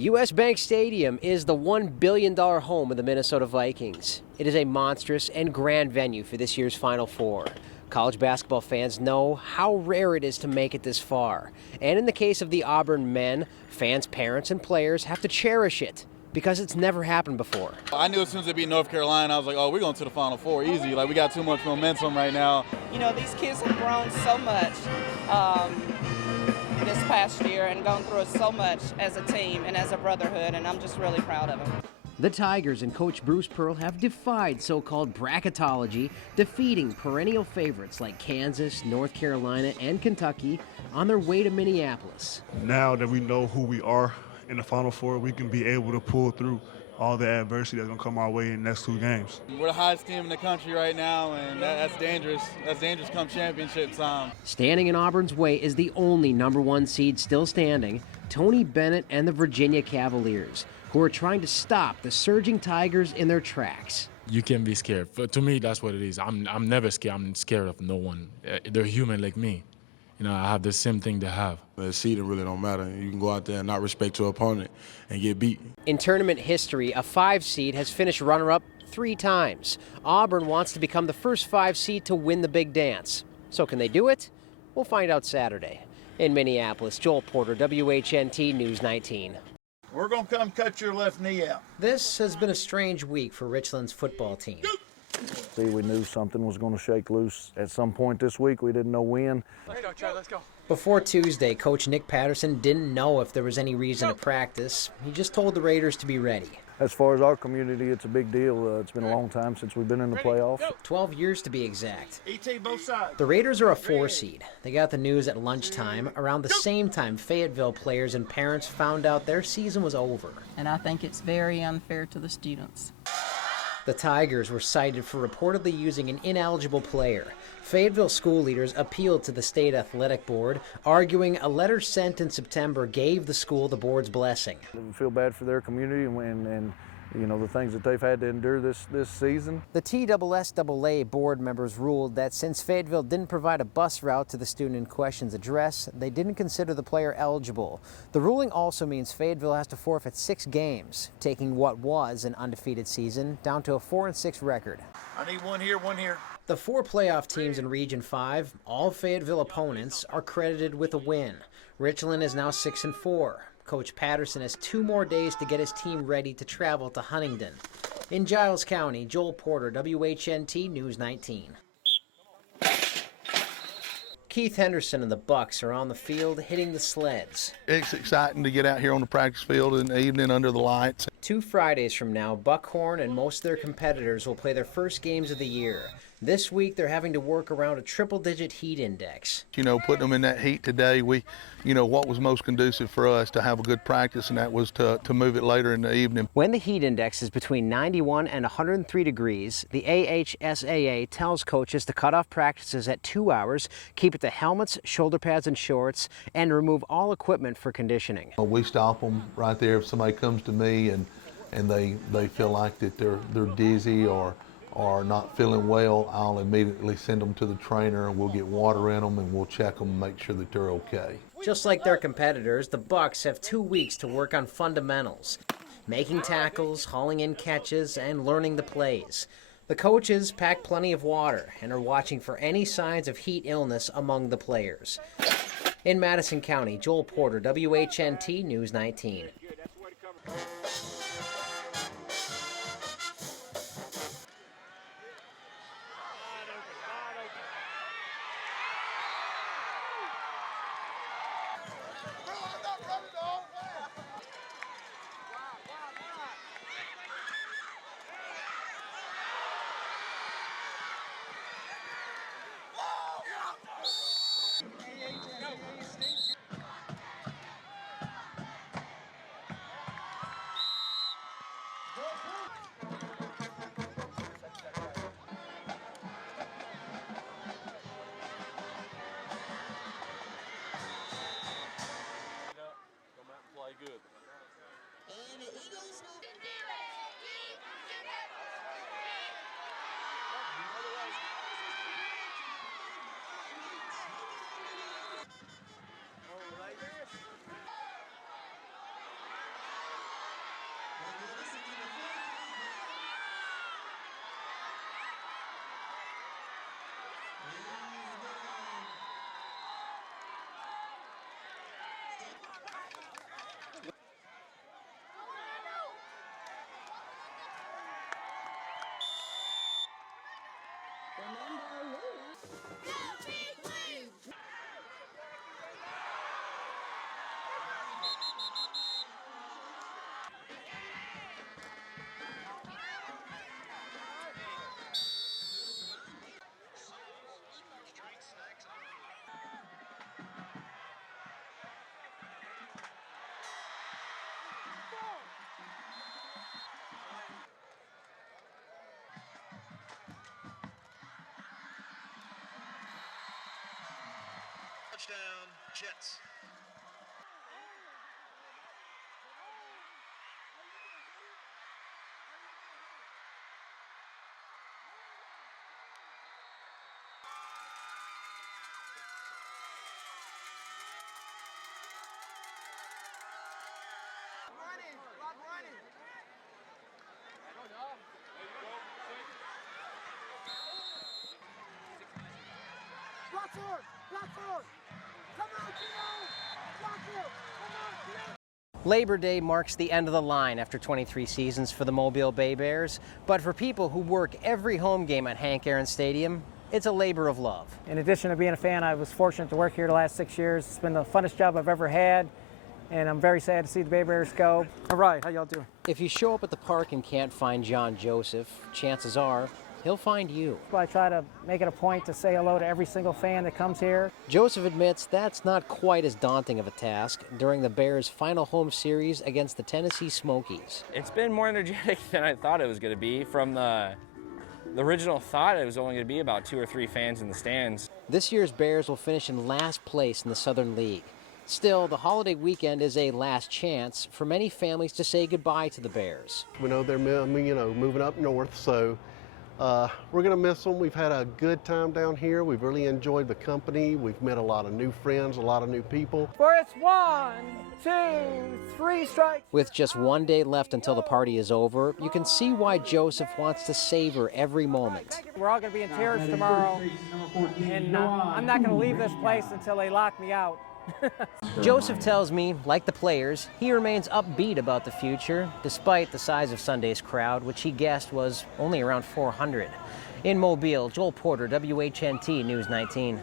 U.S. Bank Stadium is the $1 billion home of the Minnesota Vikings. It is a monstrous and grand venue for this year's Final Four. College basketball fans know how rare it is to make it this far. And in the case of the Auburn men, fans, parents, and players have to cherish it because it's never happened before. I knew as soon as they beat North Carolina, I was like, oh, we're going to the Final Four easy. Like, we got too much momentum right now. You know, these kids have grown so much this past year and gone through so much as a team and as a brotherhood, and I'm just really proud of them. The Tigers and coach Bruce Pearl have defied so-called bracketology, defeating perennial favorites like Kansas, North Carolina, and Kentucky on their way to Minneapolis. Now that we know who we are in the Final Four, we can be able to pull through all the adversity that's going to come our way in the next two games. We're the highest team in the country right now, and that's dangerous. That's dangerous come championship time. Standing in Auburn's way is the only #1 seed still standing, Tony Bennett and the Virginia Cavaliers, who are trying to stop the surging Tigers in their tracks. You can be scared. To me, that's what it is. I'm never scared. I'm scared of no one. They're human like me. You know, I have the same thing they have. The seeding really don't matter. You can go out there and not respect your opponent and get beat. In tournament history, a 5 seed has finished runner-up 3 times. Auburn wants to become the first 5 seed to win the big dance. So can they do it? We'll find out Saturday. In Minneapolis, Joel Porter, WHNT News 19. We're going to come cut your left knee out. This has been a strange week for Richland's football team. See, we knew something was going to shake loose at some point this week. We didn't know when. Let's go, Trey, let's go. Before Tuesday, Coach Nick Patterson didn't know if there was any reason to practice. He just told the Raiders to be ready. As far as our community, it's a big deal. It's been a long time since we've been in the playoffs. 12 years to be exact. ET both sides. The Raiders are a 4 seed. They got the news at lunchtime, around the same time Fayetteville players and parents found out their season was over. And I think it's very unfair to the students. The Tigers were cited for reportedly using an ineligible player. Fayetteville school leaders appealed to the state athletic board, arguing a letter sent in September gave the school the board's blessing. I feel bad for their community and you know, the things that they've had to endure this season. The TSSAA board members ruled that since Fayetteville didn't provide a bus route to the student in question's address, they didn't consider the player eligible. The ruling also means Fayetteville has to forfeit 6 games, taking what was an undefeated season down to a 4-6 record. I need one here, one here. The 4 playoff teams in Region 5, all Fayetteville opponents, are credited with a win. Richland is now 6-4. Coach Patterson has 2 more days to get his team ready to travel to Huntingdon. In Giles County, Joel Porter, WHNT News 19. Keith Henderson and the Bucks are on the field hitting the sleds. It's exciting to get out here on the practice field in the evening under the lights. 2 Fridays from now, Buckhorn and most of their competitors will play their first games of the year. This week, they're having to work around a triple-digit heat index. You know, putting them in that heat today, what was most conducive for us to have a good practice, and that was to move it later in the evening. When the heat index is between 91 and 103 degrees, the AHSAA tells coaches to cut off practices at 2 hours, keep it to helmets, shoulder pads, and shorts, and remove all equipment for conditioning. We stop them right there if somebody comes to me and they feel like that they're dizzy or not feeling well. I'll immediately send them to the trainer and we'll get water in them and we'll check them and make sure that they're okay. Just like their competitors, the Bucks have 2 weeks to work on fundamentals, making tackles, hauling in catches, and learning the plays. The coaches pack plenty of water and are watching for any signs of heat illness among the players. In Madison County, Joel Porter, WHNT News 19. Touchdown, Jets. Labor Day marks the end of the line after 23 seasons for the Mobile Bay Bears, but for people who work every home game at Hank Aaron Stadium, it's a labor of love. In addition to being a fan, I was fortunate to work here the last 6 years. It's been the funnest job I've ever had, and I'm very sad to see the Bay Bears go. All right, how y'all doing? If you show up at the park and can't find John Joseph, chances are he'll find you. I try to make it a point to say hello to every single fan that comes here. Joseph admits that's not quite as daunting of a task during the Bears' final home series against the Tennessee Smokies. It's been more energetic than I thought it was going to be. From the original thought, it was only going to be about 2 or 3 fans in the stands. This year's Bears will finish in last place in the Southern League. Still, the holiday weekend is a last chance for many families to say goodbye to the Bears. We know they're moving up north, so we're going to miss them. We've had a good time down here. We've really enjoyed the company. We've met a lot of new friends, a lot of new people. For it's 1, 2, 3 strikes. With just one day left until the party is over, you can see why Joseph wants to savor every moment. We're all going to be in tears tomorrow, and I'm not going to leave this place until they lock me out. Joseph tells me, like the players, he remains upbeat about the future, despite the size of Sunday's crowd, which he guessed was only around 400. In Mobile, Joel Porter, WHNT News 19.